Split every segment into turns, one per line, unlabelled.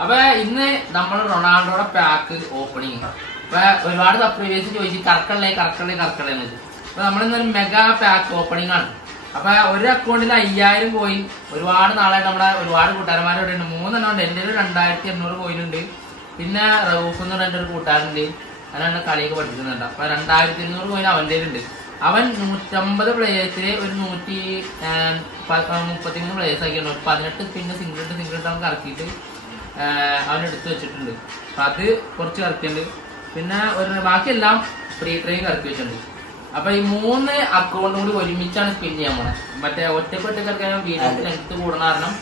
അപ്പൊ ഇന്ന് നമ്മൾ റൊണാൾഡോയുടെ പാക്ക് ഓപ്പണിങ് അപ്പൊ ഒരുപാട് സബ്സ്ക്രൈബേഴ്സ് ചോദിച്ചു കറക്കള്ളേ കറക്കള്ളേ കറക്കള്ളേ എന്ന് അപ്പൊ നമ്മളിന്നൊരു മെഗാ പാക്ക് ഓപ്പണിംഗ് ആണ്. അപ്പൊ ഒരു അക്കൗണ്ടിൽ അയ്യായിരം കോയിൻ ഒരുപാട് നാളായിട്ട് നമ്മുടെ ഒരുപാട് കൂട്ടുകാരന്മാരോട് ഉണ്ട്. മൂന്നെണ്ണം ഉണ്ട്. എന്റെ ഒരു രണ്ടായിരത്തി എണ്ണൂറ് കോയിൻ ഉണ്ട്. പിന്നെ റൌഫ് എന്ന് പറഞ്ഞ ഒരു കൂട്ടുകാരുണ്ട് അതിനാണ് കളിയൊക്കെ പഠിപ്പിക്കുന്നുണ്ട്. അപ്പൊ രണ്ടായിരത്തി ഇരുന്നൂറ് കോയിൻ അവന്റെ ഉണ്ട് അവൻ നൂറ്റമ്പത് പ്ലേയേഴ്സിൽ ഒരു നൂറ്റി മുപ്പത്തിമൂന്ന് പ്ലേയേഴ്സ് ആക്കിയുണ്ട് പതിനെട്ട് പിന്നെ സിംഗിൾ സിംഗിൾ ഇട്ട് അവൻ എടുത്തു വെച്ചിട്ടുണ്ട്. അപ്പൊ അത് കുറച്ച് കറക്കിയുണ്ട് പിന്നെ ഒരു ബാക്കിയെല്ലാം ഫ്രീ ട്രെയിൻ കറക്കി വെച്ചിട്ടുണ്ട്. അപ്പൊ ഈ മൂന്ന് അക്കൗണ്ടും കൂടി ഒരുമിച്ചാണ് സ്പിൻ ചെയ്യാൻ പോണത് മറ്റേ ഒറ്റയ്ക്ക് കറക്കാൻ വീഡിയോക്ക് ലെങ്ത് കൂടുന്ന കാരണം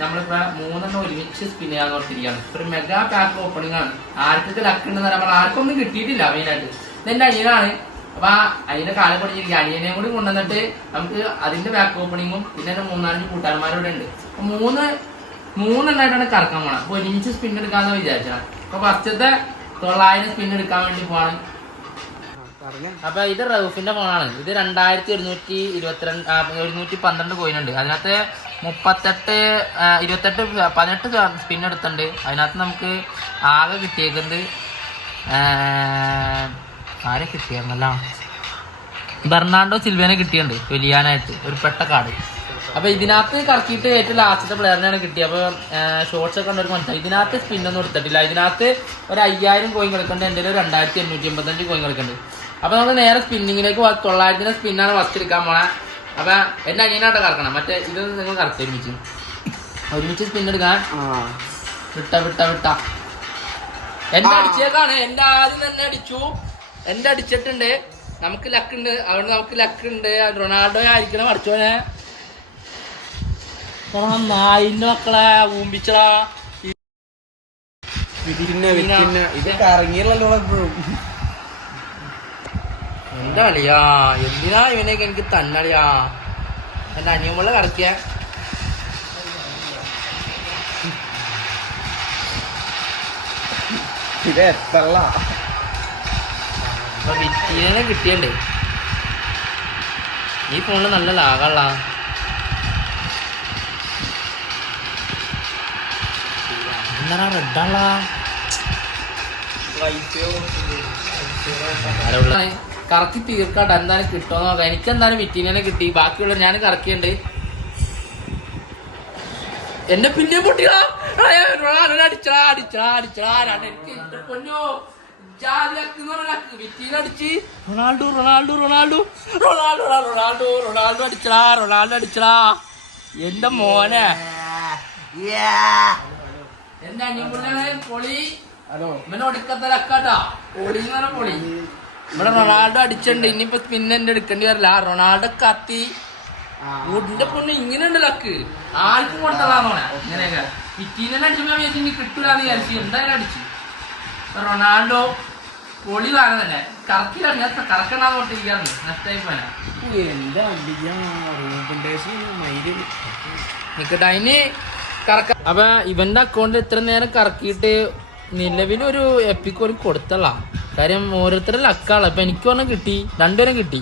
നമ്മളിപ്പോ മൂന്നെണ്ണം ഒരുമിച്ച് സ്പിൻ ചെയ്യാൻ ഓർത്തിരിക്കുകയാണ്. ഇപ്പൊ ഒരു മെഗാ പാക്ക് ഓപ്പണിംഗ് ആണ്. ആർക്കൊക്കെ ലക്ക് ഉണ്ടെന്ന് പറയാൻ ആർക്കൊന്നും കിട്ടിയിട്ടില്ല മെയിനായിട്ട് ഇതെന്റെ അനിയനാണ്. അപ്പൊ അതിന്റെ കാലം പഠിച്ചിരിക്കുക അനിയനെയും കൂടി കൊണ്ടുവന്നിട്ട് നമുക്ക് അതിന്റെ ബാക്ക് ഓപ്പണിങ്ങും പിന്നെ മൂന്നാലഞ്ച് കൂട്ടുകാരന്മാരും ഇവിടെ ഉണ്ട്. മൂന്ന് മൂന്നെണ്ണമായിട്ടാണ് കറക്കാൻ പോണം. അപ്പൊ ഒരുമിച്ച് സ്പിൻ എടുക്കാന്ന് വിചാരിച്ചാണ് അപ്പൊ ഫസ്റ്റത്തെ തൊള്ളായിരം സ്പിൻ എടുക്കാൻ വേണ്ടി പോകണം അപ്പൊ ഇത് റൌഫിന്റെ ഫോണാണ്. ഇത് രണ്ടായിരത്തി ഒരുന്നൂറ്റി ഇരുപത്തിരണ്ട് ഒരുന്നൂറ്റി പന്ത്രണ്ട് കോയിൻ ഉണ്ട് അതിനകത്ത് മുപ്പത്തെട്ട് ഇരുപത്തെട്ട് പതിനെട്ട് സ്പിൻ എടുത്തുണ്ട് അതിനകത്ത് നമുക്ക് ആകെ കിട്ടിയേക്കുന്നത് ആരെ കിട്ടിയായിരുന്നല്ലോ? ബെർണാണ്ടോ സിൽവേനെ കിട്ടിയിട്ടുണ്ട് വലിയാനായിട്ട്. ഒരു പെട്ട കാർഡ്. അപ്പൊ ഇതിനകത്ത് കറക്കിയിട്ട് ഏറ്റവും ലാസ്റ്റത്തെ പ്ലെയറിനാണ് കിട്ടിയത് അപ്പൊ ഷോർട്സ് ഒക്കെ ഒരു മനസ്സിലായി ഇതിനകത്ത് സ്പിന്നൊന്നും എടുത്തിട്ടില്ല. ഇതിനകത്ത് ഒരു അയ്യായിരം കോയിൻ കളിക്കുന്നുണ്ട്. എന്റെ ഒരു രണ്ടായിരത്തി എണ്ണൂറ്റി എൺപത്തഞ്ച് കോയിൻ കിടക്കുന്നുണ്ട് അപ്പൊ നമുക്ക് നേരെ സ്പിന്നിങ്ങിലേക്ക് തൊള്ളായിരത്തിന്റെ സ്പിന്നാണ് ഫസ്റ്റ് എടുക്കാൻ പോണേ. അപ്പൊ എന്റെ അനിയനായിട്ട് കറക്കണം. മറ്റേ ഇത് നിങ്ങൾ കറക്റ്റ് ഒരുമിച്ച്. ഒരുമിച്ച് സ്പിൻ എടുക്കാൻ. വിട്ട വിട്ട വിട്ട. എന്റെ അടിച്ചേക്കാണ്. എന്റെ ആദ്യം തന്നെ അടിച്ചു. എന്റെ അടിച്ചിട്ടുണ്ട്. നമുക്ക് ലക്ക് ഉണ്ട്. അതുകൊണ്ട് നമുക്ക് ലക്ക് ഉണ്ട്. റൊണാൾഡോ ആയിരിക്കണം അടിച്ചോനെ നായിന്റെ മക്കളെ ഊമ്പിച്ചടാ
പിന്നെ പിന്നെ ഇത് കറങ്ങിയല്ലോ എപ്പോഴും.
എന്താ അളിയാ? എന്തിനാ ഇവനെയൊക്കെ എനിക്ക് തന്നളിയാ എന്റെ അനിയമുള്ള കറക്കിയ.
ഇത് എത്തല്ല
വിറ്റീനെ കിട്ടിയണ്ടേ. ഈ ഫോണിൽ നല്ല ലാഗള്ള എന്താ റെഡാണല്ല കറക്കി തീർക്കാട്ട് എന്തായാലും കിട്ടുമോ നോക്കാം. എനിക്ക് എന്തായാലും വിറ്റീനെ കിട്ടി? ബാക്കിയുള്ള ഞാൻ കറക്കിയുണ്ട് എന്നെ പിന്നെ പൊട്ടിയാ? അടിച്ചടാ അടിച്ചടാ അടിച്ചടാ എനിക്ക് എന്റെ പൊന്നോ അടിച്ച്. Ronaldo Ronaldo Ronaldo. Ronaldo Ronaldo Ronaldo അടിച്ചടാ Ronaldo അടിച്ചടാ. എന്റെ മോനെ. എന്റെ അനിയൻപിള്ളേ പൊളി ഇവനെ ഒടുക്കത്തെ ലക്കാട്ടാ പൊളി എന്ന് പറഞ്ഞ പൊളി. ഇവിടെ റൊണാൾഡോ അടിച്ചിട്ടുണ്ട്. ഇനിയിപ്പോ പിന്നെ എന്റെ എടുക്കേണ്ടി വരില്ല. റൊണാൾഡോ കത്തി. വീടിന്റെ പൊണ്ണ് ഇങ്ങനെ ഉണ്ട് ലക്ക്. ആർക്കും കൊടുത്തതാണോനെ ഇങ്ങനെയൊക്കെ. ഇറ്റീനെ അടിച്ചപ്പോ ഞാൻ വിചാരിച്ചു ഇനി കിട്ടൂലെന്ന് വിചാരിച്ചു. എന്തായാലും അടിച്ചു? റൊണാൾഡോ പൊളി സാധനം തന്നെ. കറക്കിലാണ് ഞാൻ കറക്കണ്ടാന്ന് കൊണ്ടിരിക്കാറുണ്ട് നഷ്ടമായി പോനെ
എന്താ
അതിന് അപ്പൊ ഇവന്റെ അക്കൗണ്ട് ഇത്ര നേരം കറക്കിയിട്ട് ഒരു എപ്പിക്ക് ഒരു കൊടുത്തല്ല. കാര്യം ഓരോരുത്തരുടെ ലക്കാള ഇപ്പൊ എനിക്ക് ഒരെണ്ണം കിട്ടി രണ്ടുപേരും കിട്ടി.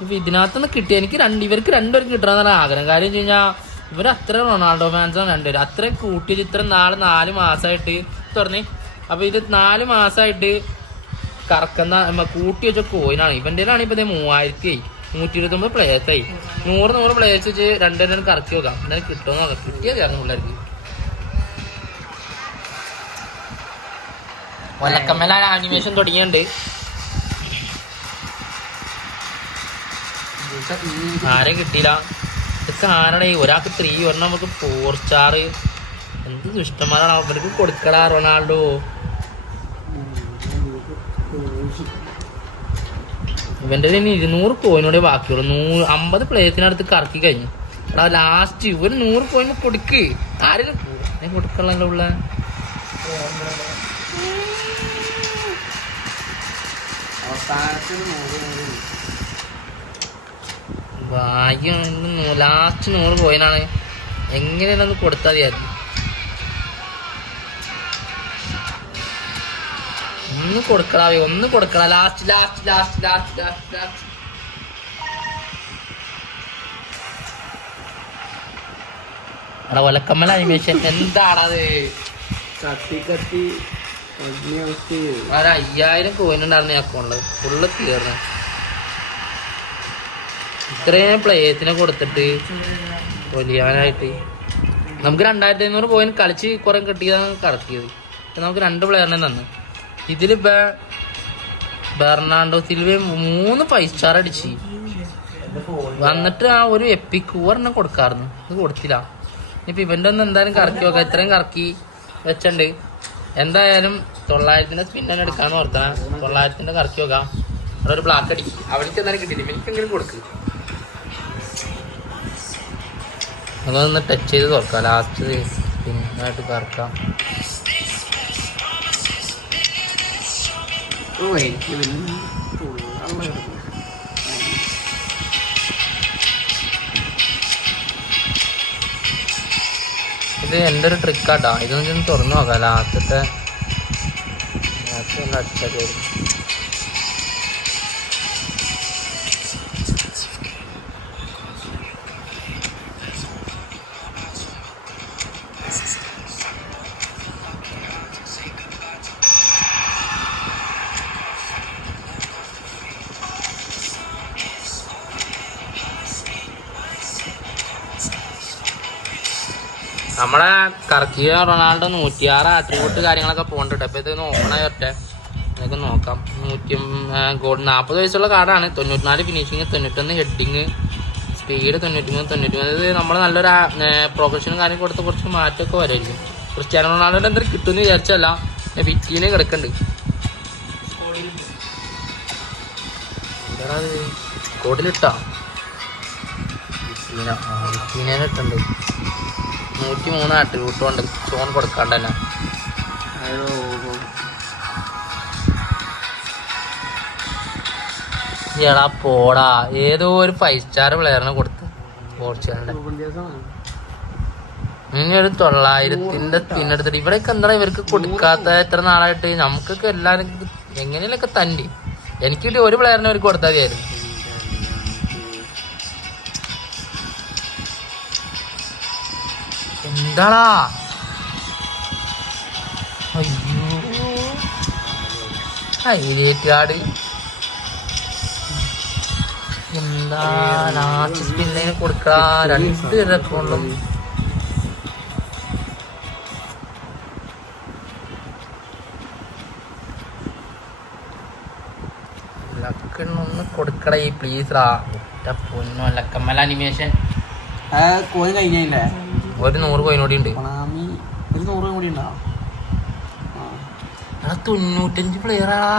ഇപ്പൊ ഇതിനകത്തുനിന്ന് കിട്ടി. എനിക്ക് രണ്ട് ഇവർക്ക് രണ്ടുപേരും കിട്ടണമെന്നാണ് ആഗ്രഹം. കാര്യം വെച്ച് കഴിഞ്ഞാൽ ഇവർ അത്ര റൊണാൾഡോ ഫാൻസാണ് രണ്ടുപേരും. അത്ര കൂട്ടിയത് ഇത്ര നാല് നാല് മാസമായിട്ട് തുറന്നേ അപ്പൊ ഇത് നാല് മാസമായിട്ട് കറക്കുന്ന കൂട്ടി വെച്ച കോയിനാണ് ഇവന്റെ ഇപ്പൊ മൂവായിരത്തി നൂറ്റി ഇരുപത്തൊമ്പത് പ്ലേയേഴ്സ് ആയി. നൂറ് നൂറ് പ്ലേയേഴ്സ് വെച്ച് രണ്ടുപേരും കറക്കി നോക്കാം എന്നാലും കിട്ടുമെന്ന് നോക്കാം. കിട്ടിയത് കാരണം പിള്ളേർക്ക്. ഒലക്കമ്മല ആനിമേഷൻ തുടങ്ങിയുണ്ട് ആരെ കിട്ടിയില്ല? ഇതൊക്കെ ആരുടെ? ഒരാൾക്ക് ത്രീ ഒരെണ്ണം നമുക്ക് ഫോർ സ്റ്റാർ എന്ത് ദുഷ്ടന്മാരാണ് അവർക്ക് കൊടുക്കടാ റൊണാൾഡോ. ഇവന്റെ ഇനി ഇരുന്നൂറ് കോയിനോടെ ബാക്കിയുള്ളൂ. നൂറ് അമ്പത് പ്ലേസിനടുത്ത് കറക്കി കഴിഞ്ഞു. എടാ ലാസ്റ്റ് ഇവർ നൂറ് കോയിന് കൊടുക്ക്. ആരെങ്കിലും കൊടുക്കണല്ലോ ഉള്ള. ഭാഗ്യം ലാസ്റ്റ് നൂറ് കോയിനാണ് എങ്ങനെയാണ് ഒന്ന് കൊടുത്താൽ മതിയായിരുന്നു ഒന്ന് കൊടുക്കടാ ഒന്ന് കൊടുക്കടാ last last last last last last എടാ ഒലക്കമ്മൽ അനിമേഷൻ എന്താണത്?
കത്തി കത്തി.
ഒരു അയ്യായിരം കോയിൻ ഉണ്ടായിരുന്നു ഈ അക്കൗണ്ടിൽ ഫുള്ള് തീർന്നു. ഇത്രയും പ്ലേയേഴ്സിനെ കൊടുത്തിട്ട് പൊലിയാനായിട്ട് നമുക്ക് രണ്ടായിരത്തി അഞ്ഞൂറ് പോയിന്റ് കളിച്ച് കുറെ കിട്ടിയതാണ് കറക്റ്റ് ചെയ്ത് നമുക്ക് രണ്ട് പ്ലെയറിനെ തന്നു. ഇതിലിപ്പോ ബെർണാണ്ടോ സിൽവ മൂന്ന് ഫൈവ് സ്റ്റാർ അടിച്ച്. വന്നിട്ട് ആ ഒരു എപ്പിക് ഒരെണ്ണം കൊടുക്കാറുന്നു അത് കൊടുത്തില്ല. ഇപ്പൊ ഇവന്റെ ഒന്ന് എന്തായാലും കറക്കി നോക്കാം. ഇത്രയും കറക്കി വെച്ചിട്ടുണ്ട്. എന്തായാലും തൊള്ളായിരത്തിന്റെ സ്പിന്നെ എടുക്കാന്ന് ഓർത്തണം തൊള്ളായിരത്തിന്റെ കറക്കി നോക്കാം. അവിടെ ഒരു ബ്ലാക്ക് അടി അവിടേക്ക് എന്തായാലും കിട്ടിയില്ല. എനിക്കെങ്കിലും കൊടുക്ക്. അതൊന്ന് ടച്ച് ചെയ്ത് തുറക്കാം ലാസ്റ്റ് പിന്നായിട്ട് കറക്കാം. ഇത് എന്റെ ഒരു ട്രിക്കാട്ടാ ഇതൊന്നും തുറന്നു നോക്കാം ലാസ്റ്റത്തെ അടിച്ചാൽ നമ്മളെ കർക്കിയ റൊണാൾഡോ നൂറ്റിയാറ് ആട്രിബ്യൂട്ട് കാര്യങ്ങളൊക്കെ പോകണ്ടിട്ട്. അപ്പൊ ഇത് ഓപ്പൺ ആയിട്ടെ ഇതൊക്കെ നോക്കാം. നൂറ്റി ഗോൾ നാൽപ്പത് വയസ്സുള്ള കാർഡാണ്. തൊണ്ണൂറ്റിനാല് ഫിനിഷിങ് തൊണ്ണൂറ്റൊന്ന് ഹെഡിങ് സ്പീഡ് തൊണ്ണൂറ്റി മൂന്ന് തൊണ്ണൂറ്റി മൂന്ന് ഇത് നമ്മൾ നല്ലൊരു പ്രൊഫഷനും കാര്യം കൊടുത്ത് കുറച്ച് മാറ്റമൊക്കെ വരായിരിക്കും. ക്രിസ്ത്യാനോ റൊണാൾഡോയുടെ എന്തെങ്കിലും കിട്ടുമെന്ന് വിചാരിച്ചല്ല വിറ്റീനെ കിടക്കുന്നുണ്ട് കോട്ടിലിട്ടാ വിറ്റീന വിറ്റീനെ ഇട്ടുണ്ട്. നൂറ്റി മൂന്ന് ആട്രിബ്യൂട്ട് കൊണ്ട് ചോൺ കൊടുക്കാണ്ട് തന്നെ. എടാ പോടാ. ഏതോ ഒരു ഫൈവ് സ്റ്റാർ പ്ലെയറിന് കൊടുത്ത് പോർച്ചുഗലിന്റെ. ഇനി തൊള്ളായിരത്തിന്റെ പിന്നെടുത്തിട്ട് ഇവിടെയൊക്കെ എന്താ ഇവർക്ക് കൊടുക്കാത്ത എത്ര നാളായിട്ട്? നമുക്കൊക്കെ എല്ലാരും എങ്ങനെയൊക്കെ തണ്ടി. എനിക്ക് ഒരു പ്ലെയറിനെ അവർക്ക് കൊടുത്താൽ മതിയായിരുന്നു. എന്താടാ? അയ്യോ. ഹൈലൈറ്റ് കാർഡ് എന്താ ലാസ്റ്റ് സ്പിന്നിന് കൊടുക്ക രണ്ട് പേരൊക്കെ ലക്കണ്ണൊന്ന് കൊടുക്കടേ പ്ലീസ് റാ പൊന്നോ ലക്കമ്മല അനിമേഷൻ
കോഴി കഴിഞ്ഞല്ലേ?
ഒരു നൂറ് കോയിനോടി ഉണ്ട്.
കൊണാമി ഒരു നൂറ് കൂടി ഉണ്ടോ?
എടാ തൊണ്ണൂറ്റഞ്ച് പ്ലെയറാടാ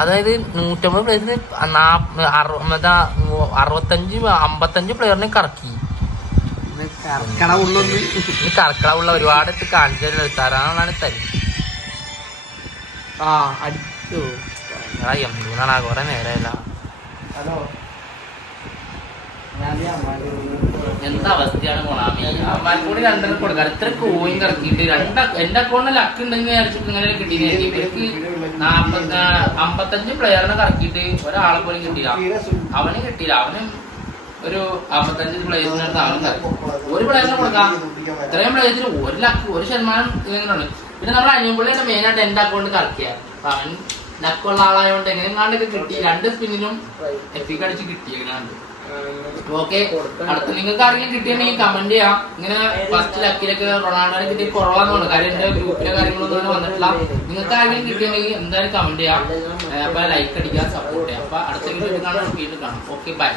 അതായത് നൂറ്റമ്പത് പ്ലെയറിന് മറ്റാ അറുപത്തഞ്ച് അമ്പത്തഞ്ച് പ്ലെയറിനെ കറക്കി. കറക്കളവുള്ള ഒരുപാട് കാണിച്ചു തരാനാണ് തരും.
ആ അടിച്ചു.
എന്തൂന്നാണ് കുറെ നേരമല്ല
ഹലോ. ഞാൻ
എന്താ അവസ്ഥയാണ് കൊണാമി? അമ്മാർക്കൂടി രണ്ടെണ്ണം കൊടുക്കാം. ഇത്ര കോയിൻ കറക്കിയിട്ട് രണ്ട് എന്റെ അക്കൗണ്ടിൽ ലക്ക് ഉണ്ടെന്ന് വിചാരിച്ചിട്ട് ഇങ്ങനെ കിട്ടിയില്ല. ഇവർക്ക് നാപ്പത്തി അമ്പത്തഞ്ച് പ്ലെയറിനെ കറക്കിയിട്ട് ഒരാളെ പോലും കിട്ടിയില്ല. അവന് കിട്ടിയില്ല. അവന് ഒരു അമ്പത്തഞ്ച് പ്ലേയേഴ്സിനടുത്ത് അവൻ കറക്കി. ഒരു പ്ലെയറിനെ കൊടുക്കാം. ഇത്രയും പ്ലേയേഴ്സിന് ഒരു ലക്ക് ഒരു ശതമാനം ഇങ്ങനെയുണ്ട്. പിന്നെ നമ്മുടെ അനിയമ്പുള്ളിയുടെ മെയിൻ ആയിട്ട് എന്റെ അക്കൗണ്ട് കറക്കിയ. അവൻ ലക്കുള്ള ആളായതുകൊണ്ട് എങ്ങനെയാണ്ടൊക്കെ കിട്ടി. രണ്ട് സ്പിന്നിലും എപ്പിക്ക് അടിച്ച് എങ്ങനെയാണ്ട്. ഓക്കെ. അടുത്ത നിങ്ങൾക്ക് ആരെങ്കിലും കിട്ടിയിട്ടുണ്ടെങ്കിൽ കമന്റ് ചെയ്യാം. ഇങ്ങനെ ഫസ്റ്റ് ലക്കിലൊക്കെ റൊണാൾഡോനെ കിട്ടി കുറവാന്നുണ്ട് കാര്യം എന്റെ ഗ്രൂപ്പിലെ കാര്യങ്ങളൊന്നും അങ്ങനെ വന്നിട്ടില്ല. നിങ്ങൾക്ക് ആരെങ്കിലും കിട്ടിയിട്ടുണ്ടെങ്കിൽ എന്തായാലും കമന്റ് ചെയ്യാം. അപ്പൊ ലൈക്ക് അടിക്കാൻ സപ്പോർട്ട് ചെയ്യാം അപ്പൊ അടുത്ത വീഡിയോ വീണ്ടും കാണാം. Okay bye